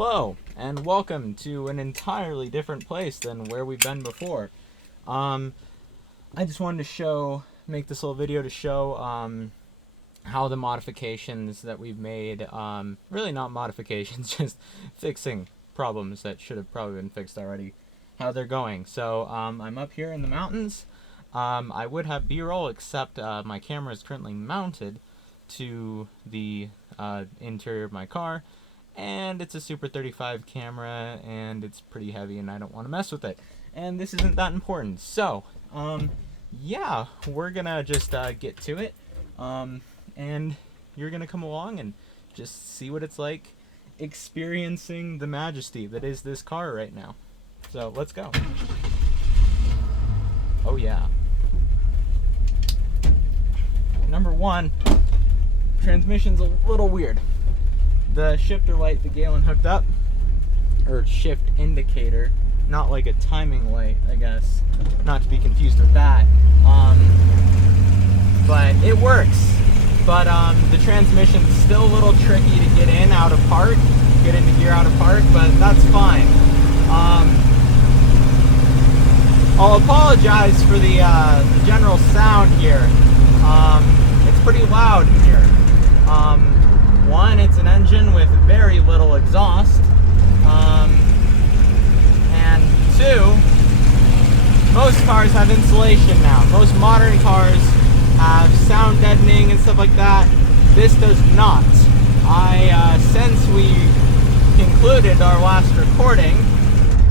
Hello, and welcome to an entirely different place than where we've been before. I just wanted to make this little video to show how the modifications that we've made, really not modifications, just fixing problems that should have probably been fixed already, how they're going. So I'm up here in the mountains. I would have B-roll, except my camera is currently mounted to the interior of my car. And it's a Super 35 camera, and it's pretty heavy, and I don't want to mess with it. And this isn't that important. So, yeah, we're gonna just get to it. And you're gonna come along and just see what it's like experiencing the majesty that is this car right now. So, let's go. Oh, yeah. Number one, transmission's a little weird. The shifter light that Galen hooked up, or shift indicator, not like a timing light, I guess, not to be confused with that, but it works. But the transmission's still a little tricky to get in out of park, get into gear out of park, but that's fine. I'll apologize for the general sound here. It's pretty loud in here. One, it's an engine with very little exhaust, and two, most cars have insulation now. Most modern cars have sound deadening and stuff like that. This does not. Since we concluded our last recording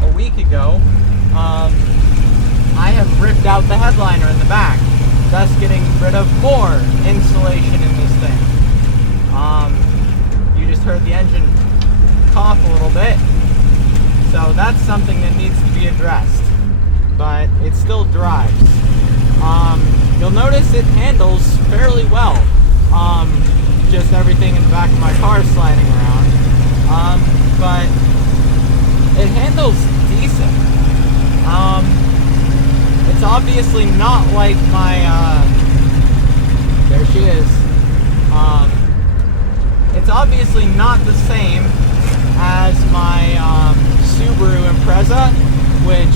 a week ago, I have ripped out the headliner in the back, thus getting rid of more insulation in this thing. You just heard the engine cough a little bit, so that's something that needs to be addressed, but it still drives. You'll notice it handles fairly well, just everything in the back of my car sliding around, but it handles decent. It's obviously not like my, there she is. It's obviously not the same as my Subaru Impreza, which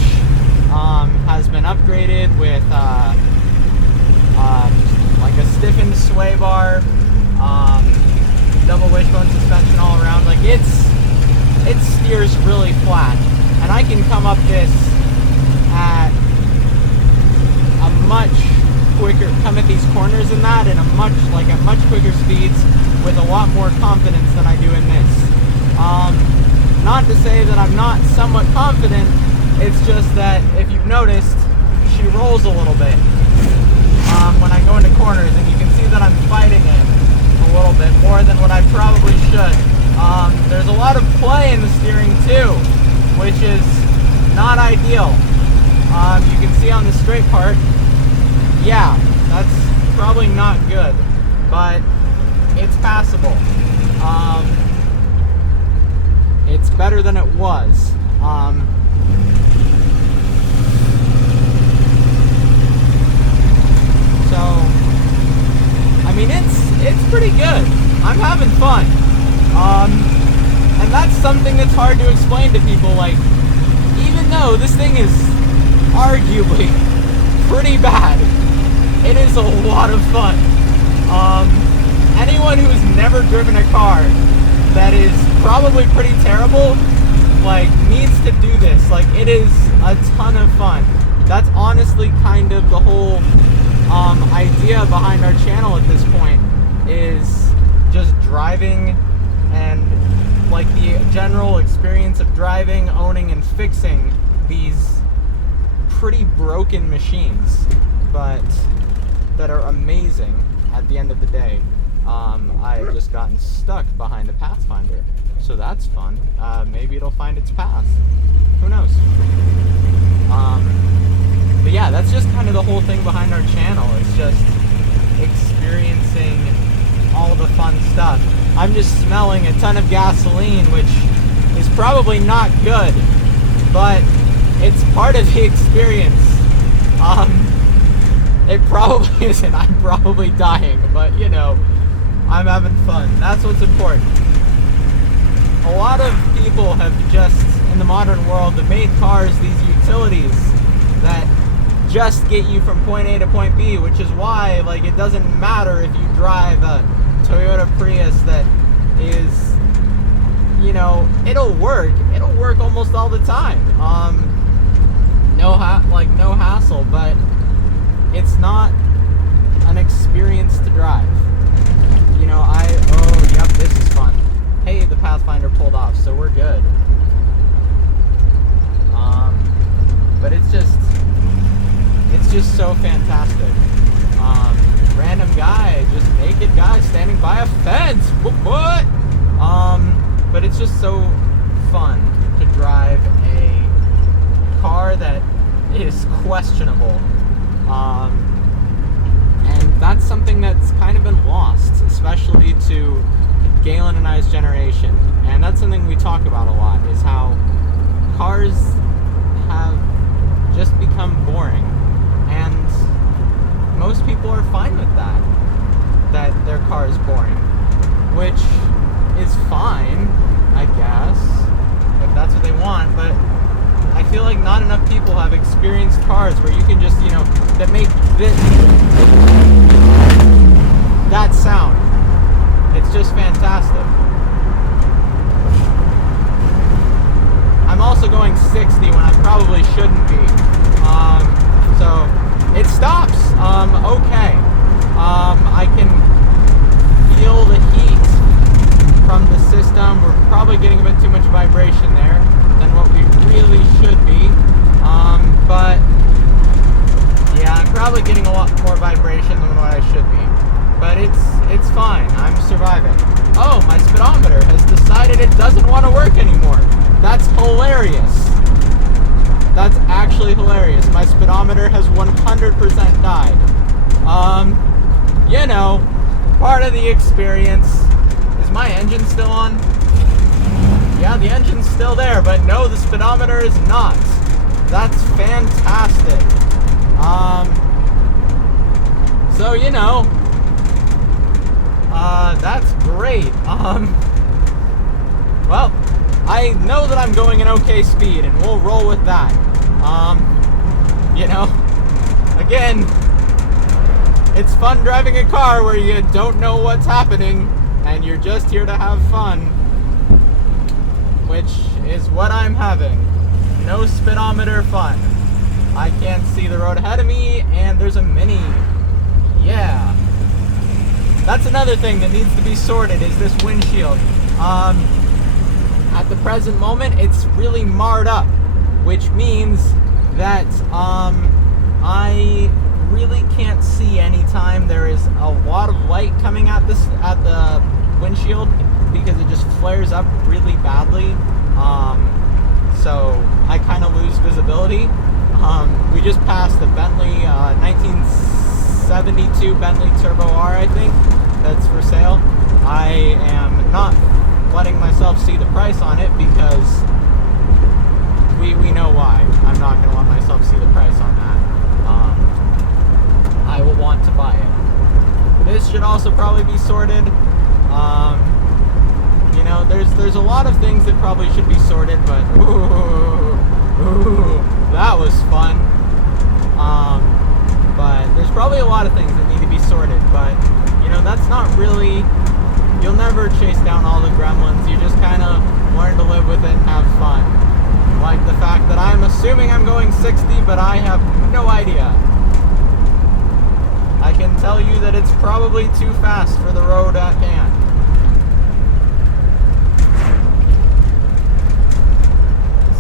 has been upgraded with like a stiffened sway bar, double wishbone suspension all around. Like it steers really flat, and I can come up this at a much quicker, come at these corners in that at much quicker speeds with a lot more confidence than I do in this. Not to say that I'm not somewhat confident, it's just that if you've noticed, she rolls a little bit when I go into corners, and you can see that I'm fighting it a little bit more than what I probably should. There's a lot of play in the steering too, which is not ideal. You can see on the straight part, yeah, that's probably not good, but it's passable. It's better than it was. So, I mean, it's pretty good. I'm having fun. And that's something that's hard to explain to people. Like, even though this thing is arguably pretty bad, it is a lot of fun. Anyone who's never driven a car that is probably pretty terrible, like, needs to do this. Like, it is a ton of fun. That's honestly kind of the whole idea behind our channel at this point, is just driving and like the general experience of driving, owning, and fixing these pretty broken machines, but that are amazing at the end of the day. I've just gotten stuck behind a Pathfinder, so that's fun. Maybe it'll find its path. Who knows? But yeah, that's just kind of the whole thing behind our channel. It's just experiencing all the fun stuff. I'm just smelling a ton of gasoline, which is probably not good, but it's part of the experience. It probably isn't. I'm probably dying, but you know, I'm having fun. That's what's important. A lot of people have just, in the modern world, have made cars these utilities that just get you from point A to point B, which is why, like, it doesn't matter if you drive a Toyota Prius that is, you know, it'll work almost all the time. No hassle, but it's not an experience to drive. You know, yep, this is fun. Hey, the Pathfinder pulled off, so we're good. But it's just so fantastic. Random guy, just naked guy standing by a fence. What? But it's just so fun to drive a car that is questionable. And that's something that's kind of been lost, especially to Galen and I's generation. And that's something we talk about a lot, is how cars have just become boring. And most people are fine with that their car is boring. Which is fine, I guess, if that's what they want, but I feel like not enough people have experienced cars where you can just, you know, that make that sound. It's just fantastic. I'm also going 60 when I probably shouldn't be. So it stops. Okay. I can feel the heat from the system. We're probably getting a bit too much vibration there than what we really should be. But yeah, I'm probably getting a lot more vibration than what I should be. But it's fine. I'm surviving. Oh, my speedometer has decided it doesn't want to work anymore. That's hilarious. That's actually hilarious. My speedometer has 100% died. You know, part of the experience. Is my engine still on? Yeah, the engine's still there, but no, the speedometer is not. That's fantastic. So, you know, that's great. Well, I know that I'm going an okay speed, and we'll roll with that. You know, again, it's fun driving a car where you don't know what's happening, and you're just here to have fun, which is what I'm having. No speedometer fun. I can't see the road ahead of me, and there's a Mini. Yeah. That's another thing that needs to be sorted, is this windshield. At the present moment, it's really marred up, which means that I really can't see anytime there is a lot of light coming at the windshield, because it just flares up really badly. So I kind of lose visibility. We just passed the Bentley 1972 Bentley Turbo R, I think, that's for sale. I am not letting myself see the price on it because we know why. I'm not going to let myself see the price on that. I will want to buy it. This should also probably be sorted. You know, there's a lot of things that probably should be sorted, but ooh, that was fun. But there's probably a lot of things that need to be sorted, but you know, that's not really, you'll never chase down all the gremlins. You just kind of learn to live with it and have fun. Like the fact that I'm assuming I'm going 60, but I have no idea. I can tell you that it's probably too fast for the road at hand.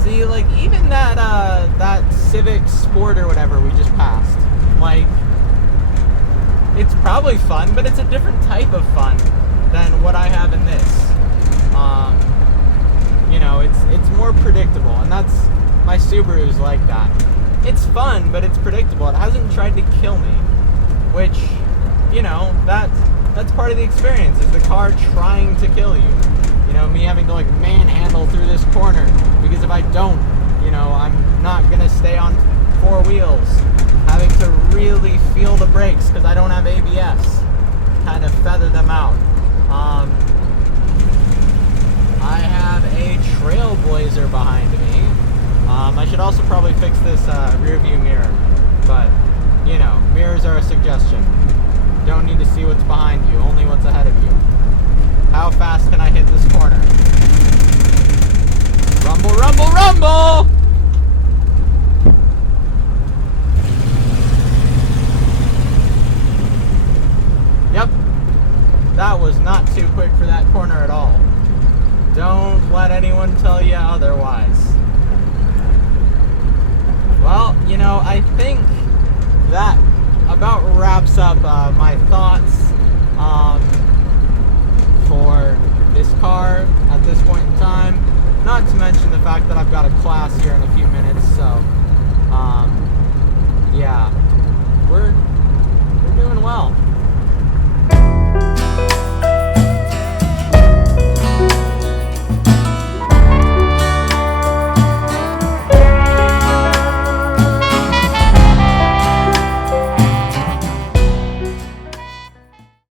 See, like, even that Civic Sport or whatever we just passed, like, it's probably fun, but it's a different type of fun than what I have in this. You know, it's more predictable, and that's, my Subaru's like that. It's fun, but it's predictable. It hasn't tried to kill me, which, you know, that's part of the experience, is the car trying to kill you. You know, me having to, like, manhandle through this corner, because if I don't, you know, I'm not gonna stay on four wheels. Having to really feel the brakes, because I don't have ABS. Kind of feather them out. I have a Trailblazer behind me. I should also probably fix this rear view mirror, but, you know, mirrors are a suggestion. Don't need to see what's behind you, only what's ahead of you. How fast can I hit this corner? Rumble, rumble, rumble! Yep. That was not too quick for that corner at all. Don't let anyone tell you otherwise. Well, you know, I think that